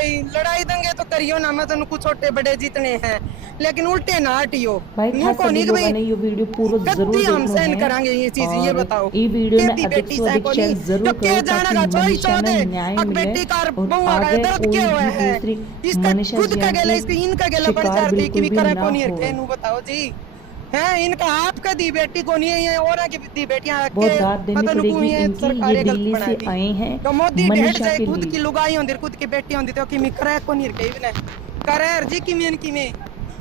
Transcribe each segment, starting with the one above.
भाई लड़ाई दंगे तो करियो ना, मैं तेन कुछ छोटे बड़े जितने हैं, लेकिन उल्टे ना हटियो। भाई यूं खास को सभी नहीं कि लोगों भाई ने ये वीडियो पूरा कद्दी जरूर हम देखना सहन है। करांगे ये चीज, ये और बताओ ये वीडियो के में भी अधिक बेटी से सह अधिक को शेयर नहीं जरूर जो के करो जाना ताकि का छोई मनीषा सो ने दे। न्याय अक मिले बेटी कार और बहुआ का आगे दर्द कोई क्या हुआ भी है, दूसरी इसका मनीषा खुद का जैन गेला की इसकी इनका गेला शिकार पंचायत की बिल्कुल भी भी करे ना को नहीं हो। रखे, बताओ जी है इनका हाथ का दी बेटी को नहीं है और की दी बेटियां बहुत के दाद देनी पता नहीं पड़ेगी ये इनकी। ये सरकारें गलत दिल्ली बना से दी। आए हैं तो मोदी ढेड मनीषा से के खुद लिए। की लुगाई होंदी खुद की बेटी होंदी तो कि करे को नहीं रखे इबने करे जी कि में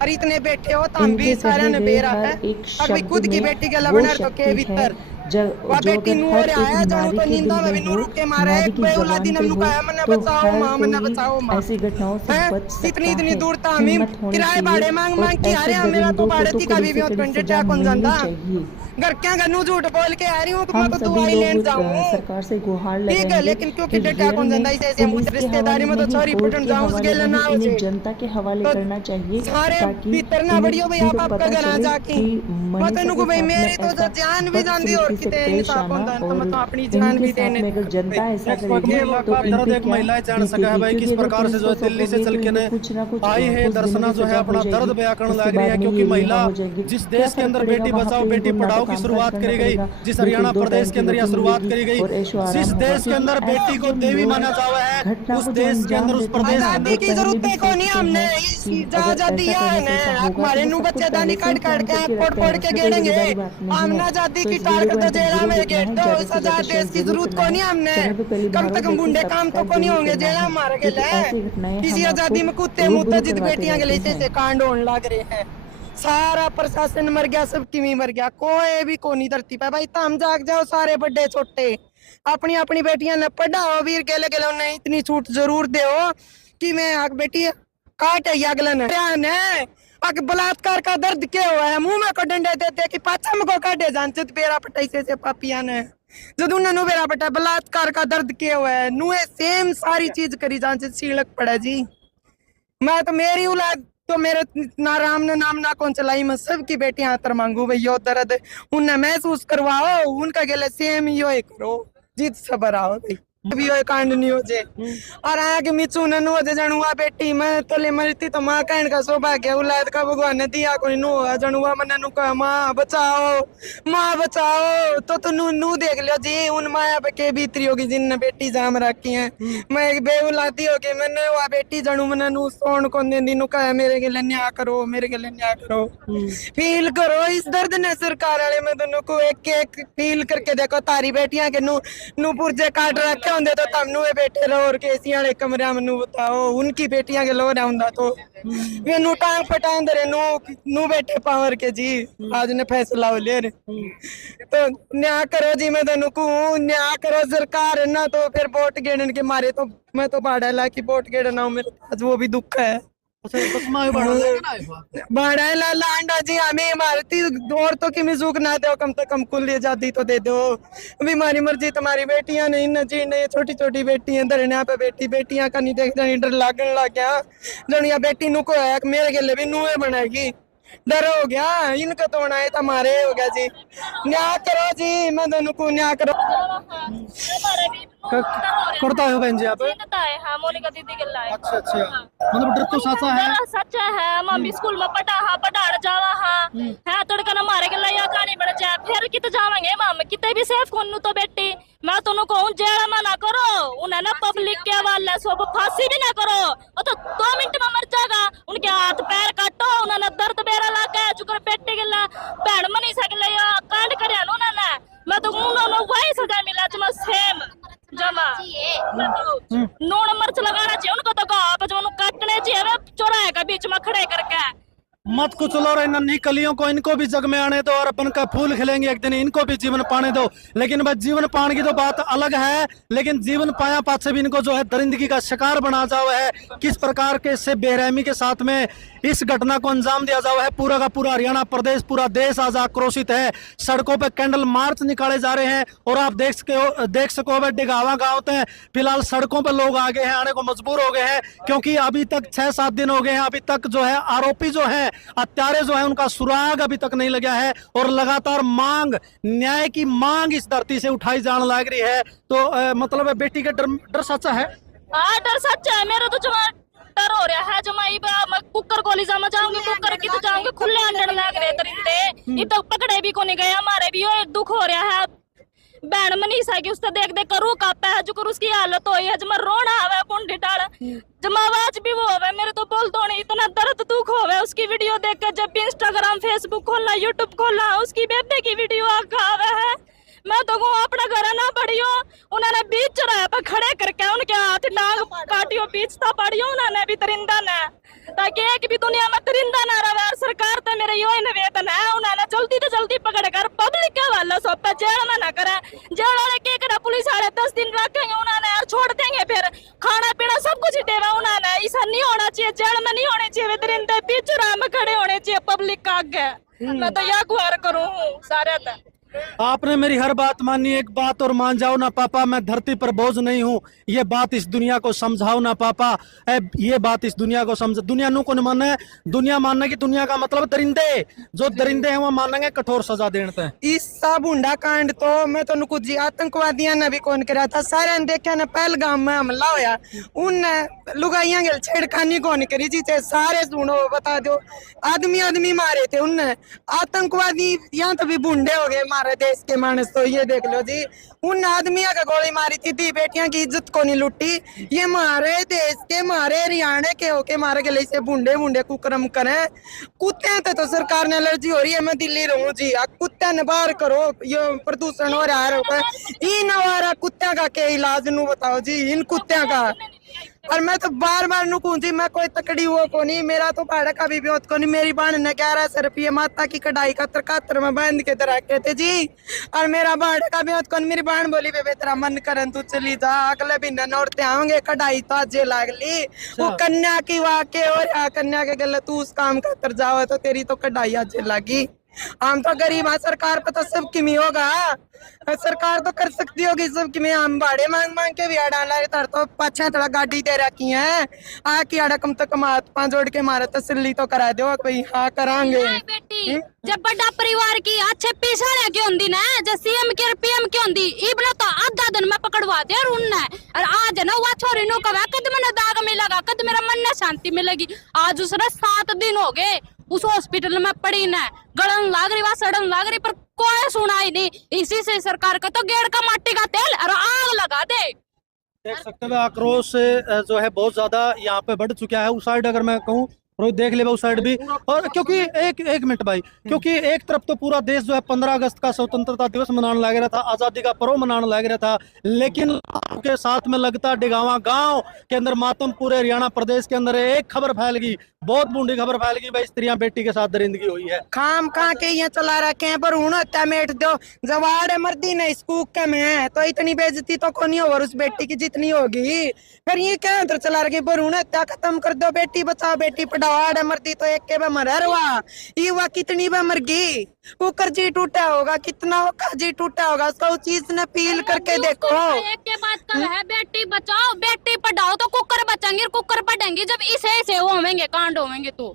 और इतने बैठे हो तो हम इनके भी सारे कहे ने गए बेरा हर है। एक अगर भी शब्द खुद की में बेटी के वो लबनर तो के शक्ति है भीतर जो वह बेटी अगर नू हर और एक आया जानू नारी तो के नींदा दिल में में भी नू हो, रुके मारे नारी एक की बेउलादी जबान ने पे नू हो, कहा मन्ना तो बचाओ हर मां मन्ना कोई बचाओ मां ऐसी घटनाओं से है। बच इतनी सकता इतनी है। दूर तो हम हिम्मत होनी किराए चाहिए भाड़े मांग और मांग के आ ऐसे रहे हैं, मेरा तो दरिंदों को भाड़े तो थी का कड़ी भी से कड़ी ट्वेंटी सजा टैक कौन मिलनी जाता चाहिए। घर क्या गनू झूठ बोल के आ रही हूँ कि मैं हम तो सभी दुआई लोग लेन जाऊँ। सरकार से गुहार ठीक है लगाएंगे लेकिन क्योंकि कि डेटा रियल कौन में जाता ऐसे ऐसे हम पुलिस के रिश्तेदारी हवाले में तो नहीं, छोरी कोर्ट पटन के जाऊँ उस हवाले गेल ना नहीं, हो इन्हें जे जनता के हवाले तो करना चाहिए सारे ताकि भीतर ना इन्हें बढ़ियो भाई इनको आपका पता घर आ चले जाके कि मैं तो मनीषा इनको के भाई साथ में मेरी तो जो ऐसा जान भी जानती और बदसलूकी से कितने पेश इंसाफ आना होता है तो मैं और तो अपनी जान इनके भी साथ देने में अगर जनता ऐसा करेगी ये वो तो का इन दर्द पे एक क्या महिला जान सका है बीतेगी। भाई, किस क्योंकि अगर प्रकार से पुलिस जो को है दिल्ली से सौंपोगे चल तो के इनको ने कुछ ना कुछ आई है कुछ दिनों दर्शना की जो है सजा हो अपना दर्द जाएगी, बयां करने उसके लग रही बाद है। में क्योंकि ये रिहा महिला हो जाएगी। जिस क्या देश के फर्क अंदर पड़ेगा, बेटी वहां बचाओ पे बेटी इनको ना तो पढ़ाओ की काम काज शुरुआत करना करी गई, पड़ेगा, जिस बिल्कुल हरियाणा 2 टाइम प्रदेश के की अंदर यह रोटी शुरुआत मिलेगी करी गई, और ऐशो आराम जिस होगा। देश के क्योंकि अंदर बेटी ऐसी को जो देवी लोग माना जावा है, घटना उस को जो देश के अंजाम अंदर उस देते हैं प्रदेश ना, के आजादी वो अंदर की पहले जरूरत भी को नहीं सोचते हमने हैं कि अगर आजादी ऐसा है करने ना से ऐसा होगा, तो हमारे वो नू सब कुछ बच्चेदानी पहले से ही काट काट प्लान के करके फोड़ रखते फोड़ हैं। के उसमें कोई गेड़ेंगे मजेदारी बात नहीं हमने है। आजादी तो की इस टार वीडियो कर को दो अंत तक जेड़ा जरूर में देखना गेट है, दो ज्यादा इस से ज्यादा आजाद शेयर देश की जरूर जरूरत करना को है। नहीं हमने चैनल पे पहली कम बार हो तक हम देखें, बुंडे काम तो सब्सक्राइब को नहीं जरूर होंगे करना जेड़ा है, मार क्योंकि गेला ऐसी घटनाएं किसी हम आजादी आपको में कुत्ते मुत्ते रूबरू जिद करवाते बेटियां के रहते लिए हैं। से कांड होने लग रहे हैं। सारा प्रशासन मर गया, सब किमी मर गया, कोई भी को नहीं धरती पे भाई तम जाग जाओ सारे बड़े छोटे अपनी अपनी बेटियां ने पढ़ाओ वीर केले केले उन्हें इतनी छूट जरूर दे कि मैं आग बेटी काट है अगला ने अग बलात्कार का दर्द क्या हुआ है मुंह में को डंडे देते कि पाचा में को काटे जान चित बेरा पटाई से पापिया ने जब उन्हें बेरा पटा बलात्कार का दर्द क्या हुआ है नुए सेम सारी चीज करी जान चित सीलक पड़ा जी। मैं तो मेरी औलाद तो मेरे ना राम ने नाम ना कौन चलाई मैं सबकी बेटियां आतर मांगू भाई यो दर्द उन्हें महसूस करवाओ उनका गेले सेम यो ही करो जीत सबर आओ भाई अभी यो कांड नहीं हो जे और आगे मिचू न नो जे जणुआ बेटी मैं तले मरती तो मां कहन का सौभाग्य औलाद का भगवान ने दिया कोई नो जणुआ मन नु का मां बचाओ तो नु नु देख लियो जी उन माया पे के बीतरी होगी जिनने बेटी जाम रखी है मैं एक बेउलादी हो गई मैंने वो बेटी जणु मन नु सोन को देंदी नु कहा मेरे के लिए न्याय करो फील करो इस दर्द ने सरकार वाले में दोनों को एक एक फील करके देखो तारी बेटियां के नु पुर्जे काट रखे होंगे तो तम नु बैठे रहो और केसी वाले कमरे में नु बताओ उनकी बेटियां के लो रहा तो ये नु टांग पटांग दे नु बैठे पावर के जी आज ने फैसला हो ले रे तो न्याय करो जी मैं तेन को न्याय करो सरकार ना तो फिर वोट गेड़न के मारे तो मैं तो बाड़ा ला की वोट गेड़ना हूँ मेरे पास वो भी दुख है बाड़ा ला लांडा जी हमें मारती औरतों की मिजूक ना दो कम से कम कुल आजादी तो दे दो अभी हमारी मर्जी तुम्हारी बेटियां नहीं न जी नहीं छोटी छोटी बेटियां धरने पे बेटियां का नहीं देख जानी डर लागन लग गया जनिया बेटी नु को है मेरे गले भी नुए बनाएगी डर हो गया इनका तो बनाए हमारे हो गया जी न्याय करो जी मैं दोनों को न्याय करो करता है बहन जी आप। हाँ मोनिका दीदी के लाए। अच्छा मतलब डर तो सच्चा है। सच्चा है मम्मी स्कूल में पढ़ाड़ जावा है तड़का ना मारे के लाया कहानी बड़ा जाए फिर कित जावांगे माम किते भी सेफ कोन तो बेटी मैं तोनु कहूं जेड़ा में ना करो उन्हें ना पब्लिक के हवाले सब फांसी भी ना करो वो तो 2 मिनट में मर जाएगा उनके हाथ पैर काटो उन्हें दर्द बेरा लगा चुकर बेटी के ला भैन मनी सकले कांड करे उन्होंने मैं तो उन्होंने वही सजा मिला जमा सेम जमा नून मिर्च लगाना चाहिए उनको तो गाँव काटने चाहिए चौराहे का बीच में खड़े करके मत कुचलो रे नन्ही कलियों को, इनको भी जग में आने दो और अपन का फूल खिलेंगे एक दिन, इनको भी जीवन पाने दो। लेकिन बस जीवन पाने की तो बात अलग है, लेकिन जीवन पाया पाछे भी इनको जो है दरिंदगी का शिकार बना जाओ है। किस प्रकार के इससे बेरहमी के साथ में इस घटना को अंजाम दिया जाओ है। पूरा का पूरा हरियाणा प्रदेश, पूरा देश आज आक्रोशित है। सड़कों पर कैंडल मार्च निकाले जा रहे हैं और आप देख सको डिगावा गाँव है फिलहाल सड़कों पर लोग आगे हैं, आने को मजबूर हो गए हैं, क्योंकि अभी तक 6-7 दिन हो गए हैं, अभी तक जो है आरोपी जो है हत्यारे जो है उनका सुराग अभी तक नहीं लगा है और लगातार मांग, न्याय की मांग इस धरती से उठाई जाने लग रही है। तो मतलब बेटी का डर सच्चा है। हाँ डर सच है मेरा तो जमा डर हो रहा है जमा मैं कुकर कॉलेज में जाऊंगी कुकर की तो जाऊंगी खुले अंडर लग रहे तरिंदे ये तो पकड़े भी को नहीं गए हमारे भी ये दुख हो रहा है बहन मनीषा की उससे देख देख करू कापा है जो कर उसकी हालत हो है जमा रोना आवे पुंडी डाल जमा आवाज भी वो होवे मेरे तो बोल दो नहीं इतना दर्द दुख होवे उसकी वीडियो देख कर जब भी इंस्टाग्राम फेसबुक खोलना यूट्यूब खोलना उसकी बेबे की वीडियो आखा आवे है मैं तो कहूँ अपना घर ना पड़ियो उन्होंने बीच चौराहे पर खड़े करके उनके हाथ नाग काटियो बीचता पड़ियो उन्होंने भी दरिंदा ने ताकि एक भी दुनिया में दरिंदा ना रहे और सरकार तो मेरे यो निवेदन है उन्होंने जल्दी तो जल्दी पकड़ कर पब्लिक के वाला सौंप जेल में ना करे जेल वाले के करा पुलिस वाले 10 दिन रखेंगे उन्होंने और छोड़ देंगे फिर खाना पीना सब कुछ देवा उन्होंने ऐसा नहीं होना चाहिए जेल में नहीं होने चाहिए दरिंदे बीच चौराहे में खड़े होने चाहिए पब्लिक का आगे मैं तो यह गुहार करूँ सारे तक आपने मेरी हर बात मानी, एक बात और मान जाओ ना पापा, मैं धरती पर बोझ नहीं हूँ। ये बात इस दुनिया को समझाओ ना पापा, ये बात इस दुनिया को समझ। दुनिया नु को नहीं मानना है, दुनिया मानना की दुनिया का मतलब दरिंदे, जो दरिंदे हैं वो मानेंगे कठोर सजा देते हैं। इस सब हुंडा कांड तो मैं तो कुछ जी आतंकवादियों ने भी कौन करा था, सारे ने देखा ना पहलगाम में हमला होया, उनने लुगाइयां गल छेड़खानी कौन करी जी, सारे सुनो बता दो, आदमी आदमी मारे थे उनने, आतंकवादी यहाँ तो भी बूढ़े हो गए हमारे देश के मानस, तो ये देख लो जी, उन आदमियों का गोली मारी थी बेटियां की इज्जत को नहीं लुटी, ये मारे देश के मारे हरियाणा के होके मारे गले से बूढ़े बूढ़े कुकर्म करे, कुत्ते तो सरकार ने एलर्जी हो रही है, मैं दिल्ली रहूं जी, कुत्ते ने बाहर करो, ये प्रदूषण हो रहा है, इन आवारा कुत्ते का क्या इलाज नू बताओ जी, इन कुत्ते का। और मैं तो बार बार नुकूं जी, मैं कोई तकड़ी वो को नहीं, मेरा तो भाड़ा का भी बहुत को नहीं, मेरी बहन ने 1100 रुपये माता की कढ़ाई का 73 में बांध के रखे थे जी, और मेरा भाड़ा का भी बहुत को, मेरी बहन बोली बेबे तेरा मन करन तू चली जा, अगले महीने नौरते आएंगे, कढ़ाई तो आज लागली, वो कन्या की वाके और कन्या के गले तू उस काम कर जाओ तो तेरी तो कढ़ाई आज लागी। हम तो गरीब है, सरकार पे तो सब किमी होगा, सरकार तो कर सकती होगी सब कि मैं हम भाड़े मांग मांग के भी डाला तर तो पाछा थोड़ा गाड़ी दे रखी है, आके आड़ा कम तो कमा पांच जोड़ के मारे तसल्ली तो करा दो भाई, हाँ करांगे। बेटी जब बड़ा परिवार की अच्छे पिछाड़े क्यों होंदी ना, जब सीएम के पीएम क्यों होंदी, इबना तो आधा दिन में पकड़वा दे और उन्ने, और आज ना वो छोरी नो कहा कद मैंने दाग मिलेगा, कद मेरा मन ने शांति मिलेगी, आज उसने 7 दिन हो गए उस हॉस्पिटल में पड़ी न, गड़न लाग रही, वह सड़न लाग रही, पर कोई सुनाई नहीं, इसी से सरकार का तो गेड़ का माटी का तेल और आग लगा दे। देख सकते हैं आक्रोश जो है बहुत ज्यादा यहाँ पे बढ़ चुका है। उस साइड अगर मैं कहूँ रोहित देख ले उस साइड भी, और क्योंकि एक मिनट भाई, क्योंकि एक तरफ तो पूरा देश जो है 15 अगस्त का स्वतंत्रता दिवस मनाने लग रहा था, आजादी का पर्व मनाने लग रहा था, लेकिन के साथ में लगता डिगावा गांव के अंदर मातम पूरे हरियाणा प्रदेश के अंदर एक खबर फैल गई, बहुत बूढ़ी खबर फैल गई भाई, स्त्रियां बेटी के साथ दरिंदगी हुई है। खाम कहाँ के ये चला रखे हैं, पर हूं मेट दो जवाड़ मर्दी ने स्कूक के में है, तो इतनी बेइज्जती तो को नहीं होगा उस बेटी की जितनी होगी, फिर ये क्या अंतर चला रखे, पर हूं खत्म कर दो, बेटी बचाओ बेटी पढ़ाओ, आड़ मर्दी तो एक के बे मरवा, ये वह कितनी बे मर गई, कुकर जी टूटा होगा, कितना जी टूटा होगा, उसको चीज ने पील करके देखो। एक के बाद कल है बेटी बचाओ बेटी पढ़ाओ, तो कुकर बचेंगे कुकर पढ़ेंगे, जब इसे वो होंगे कांड होंगे तो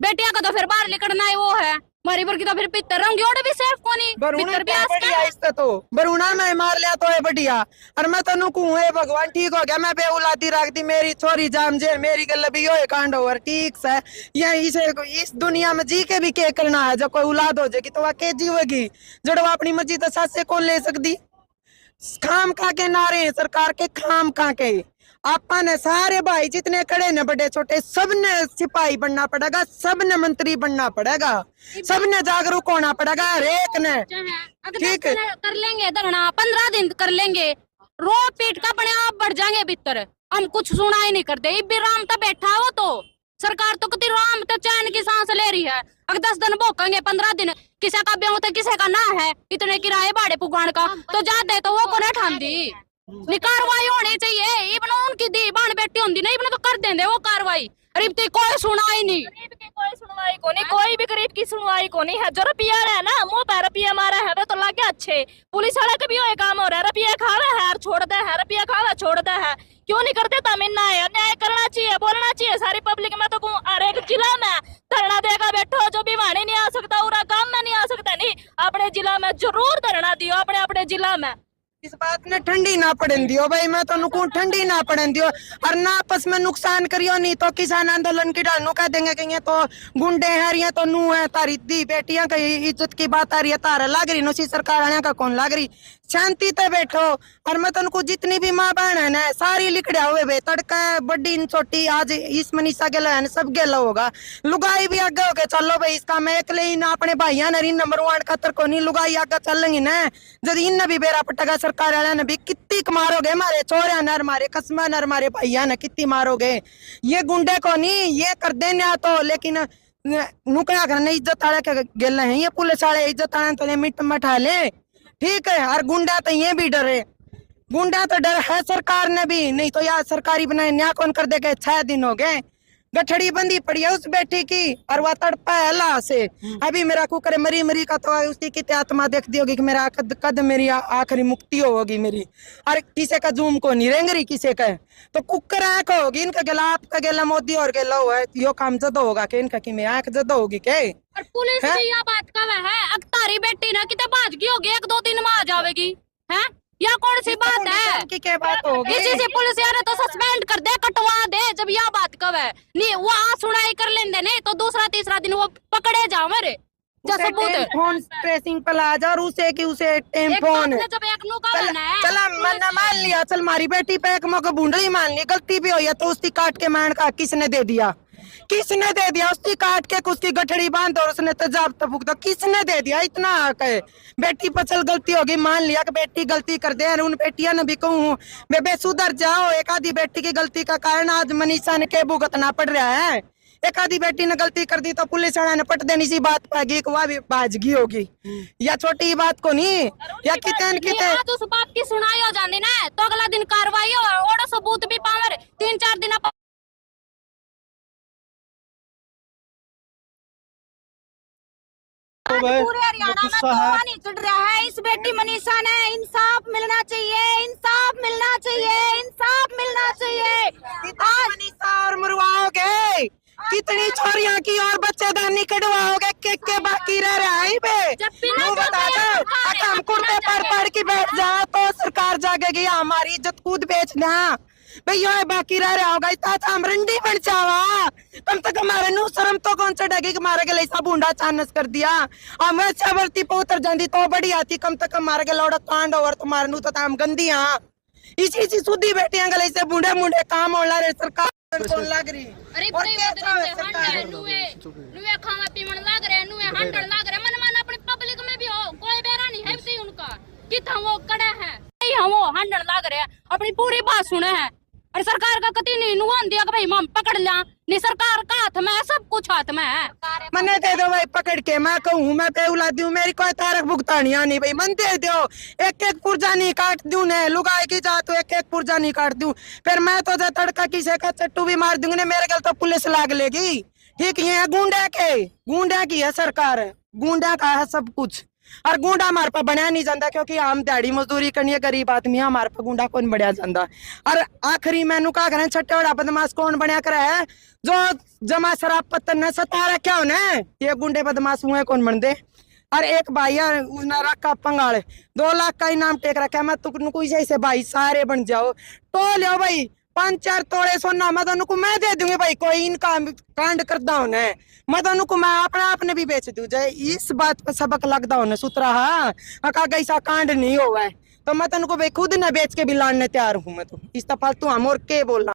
बेटिया का तो फिर बाहर निकलना है, वो है मारी पर की तो फिर पितर रहूंगी, और भी सेफ को नहीं पितर भी बढ़िया इससे तो बरुणा में मार लिया तो है बढ़िया, और मैं तनु कहूँ है भगवान ठीक हो गया, मैं बेउलादी रख दी, मेरी छोरी जाम जे मेरी गल भी हो कांड ओवर ठीक से, या इसे इस दुनिया में जी के भी क्या करना है, जब कोई औलाद हो जाएगी तो वह के जीवेगी, जड़ वो अपनी मर्जी तो सास से कौन ले सकती, खाम खा के नारे हैं सरकार के, खाम खा के आपा ने सारे भाई जितने खड़े ने बड़े छोटे सबने सिपाही बनना पड़ेगा, सबने मंत्री बनना पड़ेगा, सबने जागरूक होना पड़ेगा, हर एक ने ठीक कर लेंगे धरना 15 दिन कर लेंगे, रो पीट का अपने आप बढ़ जाएंगे भीतर, हम कुछ सुना ही नहीं करते, इब्बी राम तो बैठा हो, तो सरकार तो कति राम तो चैन की सांस ले रही है, अगर 10 दिन भोकेंगे 15 दिन, किसी का ब्याह तो किसी का ना है, इतने किराए भाड़े पुगान का तो जाते तो वो को नहीं ठांदी, कार्रवाई होनी चाहिए, इबन उनकी दी बहन बेटी होंगी ना, इबन तो कर देंगे वो कार्रवाई, गरीब की कोई सुनाई नहीं, गरीब की कोई सुनवाई को नहीं, कोई भी गरीब की सुनवाई को नहीं है, जो रुपया है ना मुंह पे रुपया मारा है वे तो लगे अच्छे, पुलिस वाले का भी वही काम हो रहा है, रुपया खावे है और छोड़ दे है, रुपया खावे छोड़ दे है, क्यों नहीं करते तमिलना है, न्याय करना चाहिए, बोलना चाहिए सारी पब्लिक में, तो हर एक जिला में धरना देगा बैठो, जो भी वाणी नहीं आ सकता पूरा काम में नहीं आ सकता, नहीं अपने जिला में जरूर धरना दियो, अपने अपने जिला में, इस बात ने ठंडी ना पड़े। पड़न दियो भाई, मैं तो को ठंडी ना पड़न दियो, और ना आपस में नुकसान करियो, नहीं तो किसान आंदोलन की डालू कह देंगे कि ये तो गुंडे हैं, ये तो नू है, तारी दी बेटियां की इज्जत की बात आ रही है, तारा लाग रही नुसी सरकार वाले का कौन लाग रही। शांति ते बैठो, और मैं तुमको जितनी भी माँ बहन है ना सारी लिखड़िया हुए बे, तड़का बड़ी छोटी आज इस मनीषा गेला है सब गेला होगा, लुगाई भी आगे हो गए चलो भाई, इसका मैं अकेले ही ना अपने भाइया नरी नंबर 1 खतर को नहीं, लुगाई आगे चलेंगी ना, जब इन भी बेरा पटगा सरकार वाले ने भी कितनी मारोगे, मारे चोरिया नर मारे कसमा नर मारे भैया न कितनी मारोगे, ये गुंडे को नहीं ये कर देने तो, लेकिन नुकड़ा करने इज्जत आले के गेला है, ये पुलिस वाले इज्जत आले तो मिट मठा ले, ठीक है। और गुंडा तो ये भी डरे, गुंडा तो डर है सरकार ने भी, नहीं तो यार सरकारी बनाए न्याय कौन कर देगा। 6 दिन हो गए गठड़ी बंदी पड़ी है उस बेटी की, और वह तड़पा है अल्लाह से, अभी मेरा कुकर मरी मरी का तो उसकी कितनी आत्मा देखती होगी कि मेरा कद मेरी आखिरी मुक्ति होगी मेरी, और किसी का जूम को नहीं रेंगरी किसी का, तो कुकर आंख होगी इनका गेला, आपका गेला मोदी और गेला हुआ है, यो काम जद होगा कि इनका कि मैं आंख जद होगी के। और पुलिस भी यह बात कब है, अक्तारी बेटी ना कितने भाजगी होगी, 1-2 दिन में आ जाएगी है, या कौन सी बात है की क्या बात होगी, इसी से पुलिस यार तो सस्पेंड कर दे, कटवा दे, जब यह बात कब है, नहीं वो आ सुनाई कर लेंगे, नहीं तो दूसरा तीसरा दिन वो पकड़े जाओ मेरे फोन ट्रेसिंग पर आ जा, और उसे कि उसे टेलीफोन जब एक नु का बना है, चला मैंने मान लिया, चल मारी बेटी पे एक मौका बूंदड़ी मान ली, गलती भी हुई है तो उसकी काट के मान का किसने दे दिया, किसने दे दिया, उसकी काट के उसकी गठड़ी बांध और उसने तेजाब तबूक दो, किसने दे दिया, इतना हक है बेटी पर। चल गलती होगी मान लिया कि बेटी गलती कर दे, उन बेटियां ने भी कहूँ बेबे सुधर जाओ, एक आधी बेटी की गलती का कारण आज मनीषा ने के भुगतना पड़ रहा है, एक आधी बेटी ने गलती कर दी तो पुलिस वाला ने पट देनी सी बात पाएगी, वह भी बाजगी होगी, या छोटी बात को नहीं, या कितने आज उस बात की सुनाई हो जाती ना तो अगला दिन कार्रवाई हो और सबूत भी पावर 3-4 दिन पूरे हरियाणा में तूफान चढ़ रहा है। इस बेटी मनीषा ने इंसाफ मिलना चाहिए, इंसाफ मिलना चाहिए, इंसाफ मिलना चाहिए। आज मनीषा और मरवाओगे, कितनी छोरियां की और बच्चेदानी कटवाओगे, के बाकी रह रहा है बे, तू बता दो, हम कुर्ते पर पड़ के बैठ जाओ तो सरकार जागेगी, हमारी इज्जत खुद बेचना भैया बाकी रह रहा होगा, इतना हम रंडी बन जावा, कम से कम हमारे नू शर्म तो कौन चढ़ेगी कि मारे गले ऐसा बूंदा चानस कर दिया, हम छवरती पे उतर जाती तो बड़ी आती, कम से कम मारे गले लौड़ा कांड और तुम्हारे नू तो हम गंदी, हाँ इसी सुधी बेटियां गले से बूढ़े बूढ़े काम होला रे सरकार कौन लग रही, अरे और कैसा है सरकार नुए खावा पीवन लाग रहे, नुए हंडन लाग रहे, मन मन अपनी पब्लिक में भी हो कोई बेरा नहीं है भी उनका, कितना वो कड़े हैं, हम वो हंडन लाग रहे, अपनी पूरी बात सुने हैं, और सरकार का कति नहीं नुआन दिया कि भाई हम पकड़ लिया, नहीं सरकार का हाथ में है, सब कुछ हाथ में है, मने दे दो भाई पकड़ के, मैं कहूँ मैं पेउला दूं, मेरी कोई तारक भुगतानिया नहीं भाई, मन दे दो, एक पुर्जा नहीं काट दूं ने, लुगाई की जा तो एक पुर्जा नहीं काट दूं, फिर मैं तो जो तड़का किसी का चट्टू भी मार दूंगी, मेरे गल तो पुलिस लाग लेगी, ठीक है गुंडा की है सरकार, गुंडा का है सब कुछ, और गुंडा हमारे पर बनया नहीं जाता, क्योंकि हम दिहाड़ी मजदूरी करनी है, गरीब आदमी हमारे पर गुंडा कौन बनया जाता। और आखिरी मैनू क्या करें, छठे बड़ा बदमाश कौन बनया करे है, जो जमा शराब पत्तन ने सता रखा उन्हें, ये गुंडे बदमाश हुए कौन बन दे। और एक भाई उसने रखा पंगाल 2 लाख का इनाम टेक रखा, मैं तुमको ऐसे भाई सारे बन जाओ तो लो भाई 5-4 तोड़े सोना मैं तुमको मैं दे दूंगी भाई, कोई इनका कांड करता उन्हें मैं तुमको मैं अपना आपने भी बेच दूं, जय इस बात पर सबक लगता उन्हें सुतरा, हाँ ऐसा कांड नहीं हुआ है तो मैं तुमको भाई खुद न बेच के भी लाने तैयार हूँ मैं, तो इस फालतू हम और के बोलना।